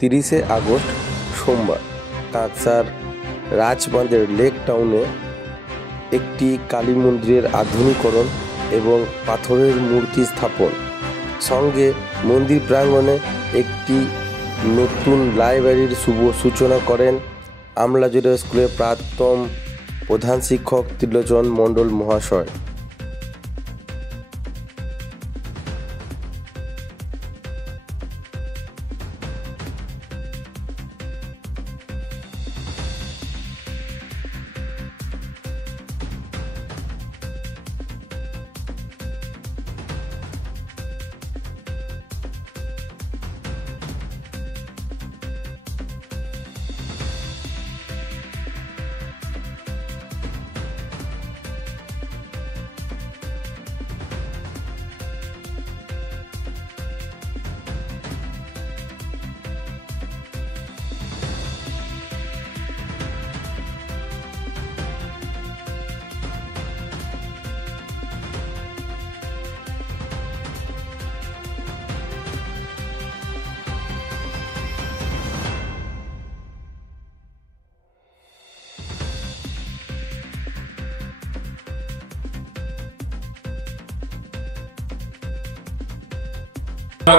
30শে August সোমবার কাঁকসার রাজবাঁধের lake টাউনে একটি কালী মন্দিরের আধুনিকরণ এবং পাথরের মূর্তি স্থাপন, সঙ্গে মন্দির প্রাঙ্গণে একটি নতুন লাইব্রেরির শুভ সূচনা করেন আমলাজোড়া স্কুলের প্রাক্তন প্রধান শিক্ষক ত্রিলোচন মণ্ডল মহাশয়।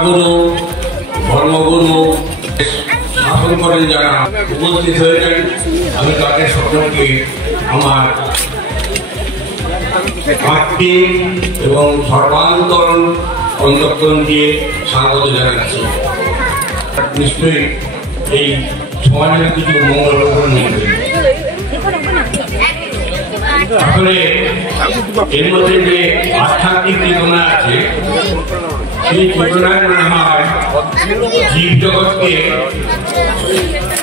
গুরু ধর্মগুরু শাসন করেন যারা উপস্থিত হয়েছেন, আমি তাদের সকলকে আমার ভক্তি এবং সর্বান্তরণ অন্তঃকরণ দিয়ে স্বাগত জানাচ্ছি। নিশ্চয়ই এই সমাজের কিছু মঙ্গল নেবেন। আসলে এর মধ্যে যে আধ্যাত্মিক চেতনা আছে, সেই চেতনায় মনে হয় জীব জগৎকে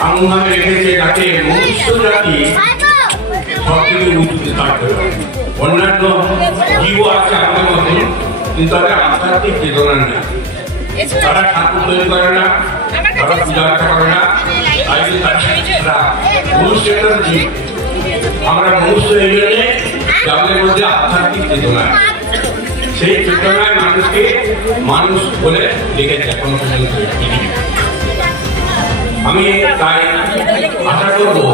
এমনভাবে রেখেছে যাতে মনুষ্য জাতি সব থেকে উঁচুতে থাকতে পারে। অন্যান্য জীব আছে আমাদের মতন, কিন্তু তাদের আধ্যাত্মিক চেতনা নেই। তারা ঠাকুর তৈরি করে না, তারা পূজা অর্চনা করে না, তাই তারা মনুষ্যের জীব। আমরা মনুষ্য এই জন্যে যাদের মধ্যে আধ্যাত্মিক চেতনা, সেই চেতনায় মানুষকে মানুষ বলে লিখেছে এখন পর্যন্ত। আমি তাই আশা করবো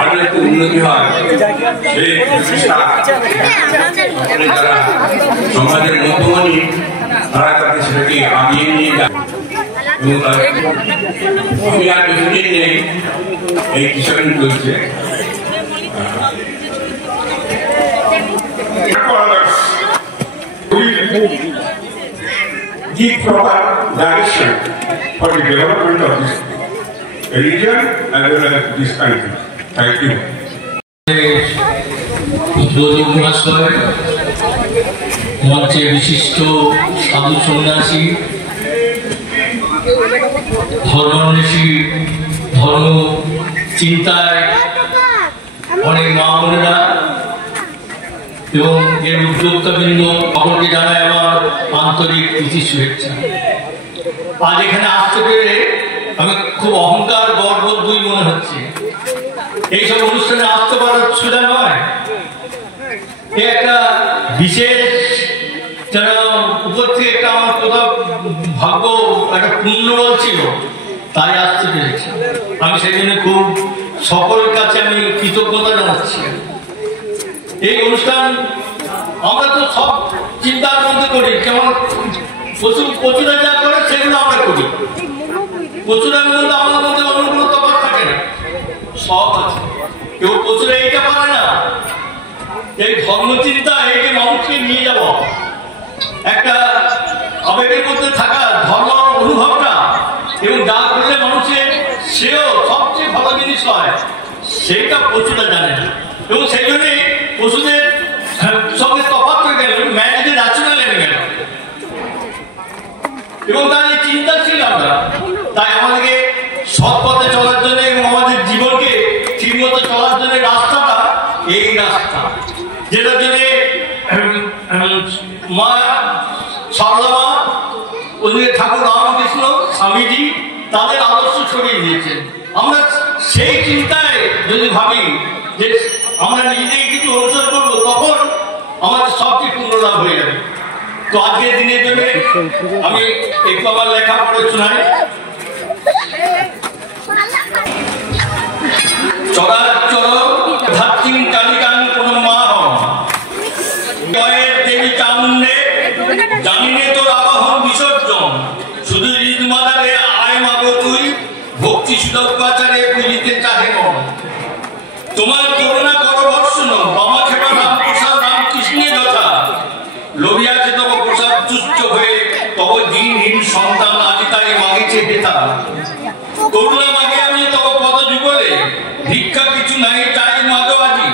আরো একটু উন্নতি হয়, সেই যারা সমাজের মধ্যমণি তারা তাকে সেটাকে আগিয়ে নিয়ে যায়। আমি আর বেশিদিন নেই, এই কিষাণ চলছে। Give proper direction for the development of this region as well as this country. Thank you. মঞ্চে বিশিষ্ট সাধু সন্ন্যাসী, ধর্মান্বেষী, ধর্ম চিন্তায় অনেক মা বোনেরা এবং এর উদ্যোক্তাবৃন্দ সকলকে জানায় আমার আন্তরিক প্রীতি শুভেচ্ছা। আজ এখানে আসতে পেরে আমি খুব অহংকার গর্ব দুই মনে হচ্ছে। এইসব অনুষ্ঠানে আসতে পারার সোজা নয়, একটা বিশেষ যেন উপর থেকে একটা আমার কোথাও ভাগ্য একটা পুণ্যবল ছিল, তাই আসতে পেরেছি। আমি সেই জন্য খুব সকলের কাছে আমি কৃতজ্ঞতা জানাচ্ছি। এই অনুষ্ঠান আমরা তো সব চিন্তার মধ্যে করি, যেমন প্রচুরা যা করে সেগুলো আমরা করি। প্রচুরের মধ্যে আমাদের মধ্যে অন্য কোনো তফাৎ থাকে না, সব আছে। কেউ প্রচুরে এইটা পারে না, এই ধর্মচিন্তা এইকে মানুষকে নিয়ে যাব, একটা আবেগের মধ্যে থাকা ধর্ম অনুভবটা এবং যা করলে মানুষের সেও সবচেয়ে ভালো জিনিস হয়, সেটা প্রচুরা জানে না। এবং সেই জন্যে পশুদের সঙ্গে তফাৎ হয়ে গেল, ম্যানেজের ন্যাচুরাল এনে গেল এবং তার এই চিন্তা ছিল আমরা। তাই আমাদেরকে সৎ পথে চলার জন্য এবং আমাদের জীবনকে ঠিক মতো চলার জন্য রাস্তাটা এই রাস্তা, যেটার জন্য মা সারদা মা, ওদিকে ঠাকুর রামকৃষ্ণ স্বামীজি তাদের আদর্শ ছড়িয়ে দিয়েছেন। আমরা সেই চিন্তায় যদি ভাবি যে আমরা নিজেদের কিছু অনুসরণ করবো, তখন আমাদের সবচেয়ে পূর্ণ লাভ হয়ে যাবে। তো আজকের দিনের জন্য আমি একটু আমার লেখা পড়ে শোনাই। চরাচর ধাত্রীং কালিকাং কোন মা জয়ের দেবী চামুণ্ডে জানিনে তোর আবাহন বিসর্জন শুধু হৃদমাদারে আয় মাগো তুই ভক্তি সুদৌপাচারে পুজিতে চাহে মন তোমার করুণা কর বর্ষণ মামা খেপা রামপ্রসাদ রামকৃষ্ণের যথা লভিয়াছে তব প্রসাদ তুচ্ছ হয়ে তব দিনহীন সন্তান আজি তাই মাগেছে বেতা করুণা মাগে আমি তব পদ যুগলে ভিক্ষা কিছু নাই চাই মাগো আজি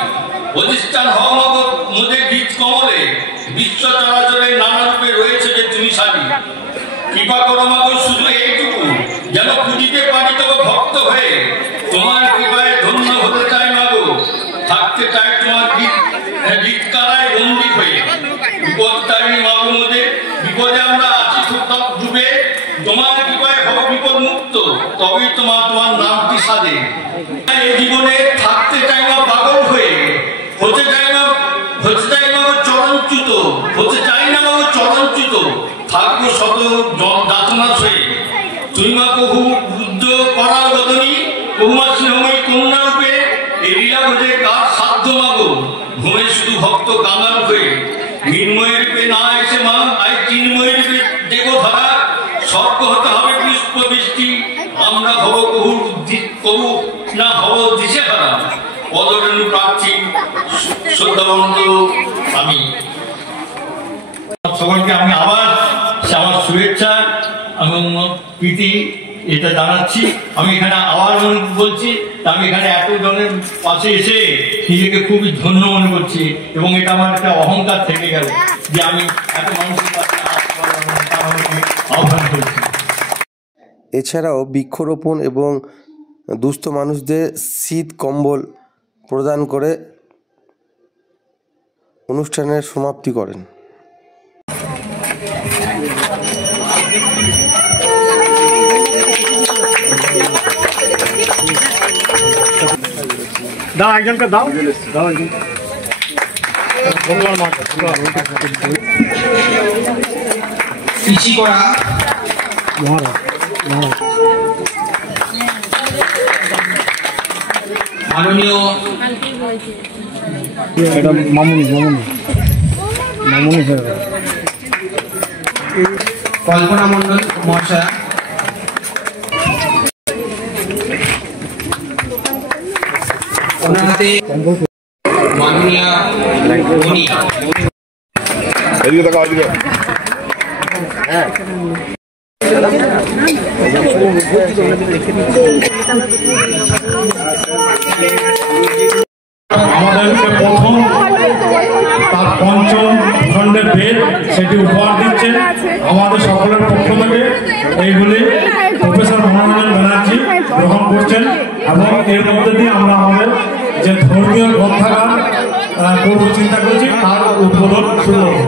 অধিষ্ঠান হও মাগো মোদের বীজ কমলে বিশ্ব চরাচরে নানা রূপে রয়েছে যে তুমি সারি কৃপা করো মাগো শুধু এইটুকু যেন পুজিতে পারি তব ভক্ত হয়ে তোমার কৃপায় ধন্য হতে চাই মাগো থাকতে চাই তোমার গীতকারায় বন্দী হয়ে বিপদ তারিণী মাগো মোদের বিপদে আমরা আছি ডুবে তোমার কৃপায় হব বিপদ মুক্ত তবেই তোমার নামটি সাজে এই জীবনে থাকতে চাই না পাগল হয়ে হতে চাই না চরণচ্যুত হতে চাই না বাবু চরণচ্যুত থাকবো শত যাতনা হয়ে তুই মা বহু বুদ্ধ করার বদনী বহুমা স্নেহময়ী কন্যা রূপে এই লীলা বোঝে কার সাধ্য মাগো ঘুমে শুধু ভক্ত কাঙাল হয়ে মৃন্ময় রূপে না এসে মা আই চিন্ময় রূপে দেব ধরা স্বর্গ হতে হবে পুষ্প বৃষ্টি আমরা হব কবু না হব দিশে হারা পদরেণু প্রার্থী শ্রদ্ধাবন্ত আমি সকলকে আমি আবার আমার শুভেচ্ছা এবং প্রীতি এটা জানাচ্ছি আমি এখানে আবার বলছি আমি এখানে এত জনের পাশে এসে নিজেকে খুবই ধন্য মনে করছি এবং এটা আমার একটা অহংকার থেকে গেল যে আমি এত মানুষের কাছে আহ্বান করছি। এছাড়াও বৃক্ষরোপণ এবং দুস্থ মানুষদের শীত কম্বল প্রদান করে অনুষ্ঠানের সমাপ্তি করেন। দাও একজনকে দাও একজনকে পিচি করা মাননীয় এটা মামুনি কল্পনা মণ্ডল মহাশয়া ওনার হাতে মাননীয় মণি আমাদেরকে প্রথম তার পঞ্চম খণ্ডের বেদ সেটি উপহার দিচ্ছে আমাদের সকলের পক্ষ থেকে এইগুলি প্রফেসর মনোরঞ্জন ব্যানার্জি গ্রহণ করছেন এবং এর মধ্যে দিয়ে আমরা আমাদের যে ধর্মীয় গ্রন্থাগার করব চিন্তা করছি তার উদ্বোধন শুরু হবে।